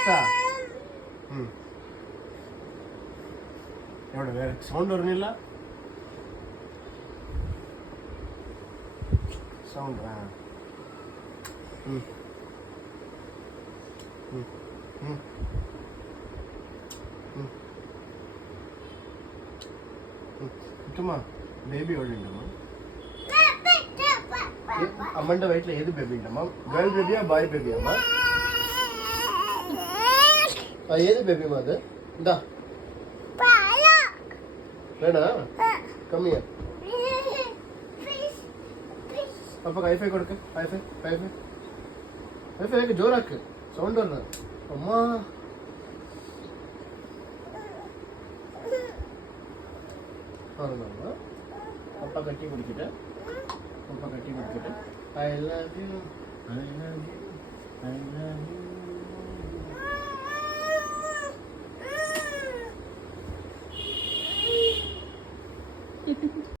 ഇഷ്ടാ എവിടെ വേറെ സൗണ്ട് പറഞ്ഞില്ല സൗണ്ട് കിട്ടുമാ ബേബി എവിടെ ഉണ്ടമ്മ അമ്മന്റെ വയറ്റിൽ ഏത് ബേബി ഉണ്ടമ്മ ഗേൾ ബേബിയാ ബോയ് ബേബിയാ അമ്മ ഏത് ബേബിമാ അത് എന്താ വേണോ കമ്മിയാ അപ്പൊ ഹൈഫൈ കൊടുക്ക ഹൈഫൈ ഹൈഫൈ ഹൈഫൈ ജോറാക്ക് സൗണ്ട് വന്ന അമ്മ അപ്പ കട്ടി കുടിക്കട്ടെ അപ്പ കട്ടി കുടിക്കട്ടെ I love you I love you I love U